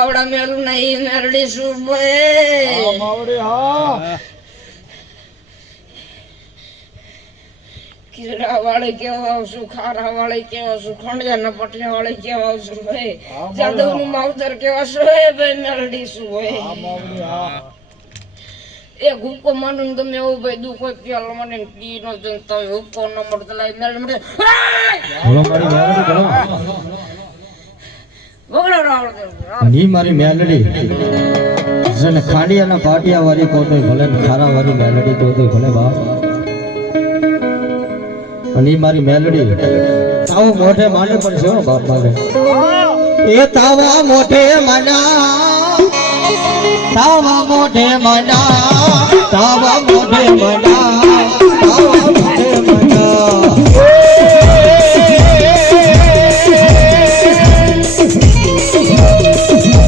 આવડા મેલું નહીં મેરડી હા સુબે હા. કીડા વાળી કેવા આવશું ખારા વાળી કેવા આવશું ખંડિયા પટિયા વાળી કેવા આવશું ભાઈ? જાદવનું માવતર કેવા છો હે ભાઈ મેરડી શું હોય? એ ગુપકો માનું તમે એવું ભાઈ દુઃખ હોય પેલો મને પી નો જનતા હોય ન મળતો મેલ મળે ઈ મારી મેલડી. જેને ખાંડિયાના પાટિયા વાળી કોતો ભલે ખારા વાળી મેલડી કોતો ભલે બાપ. અને મારી મેલડી. તાવ મોઢે માને પણ છે બાપ મારે એ તાવા મોઢે મના. તાવા મોઢે મના. તાવા મોઢે મના.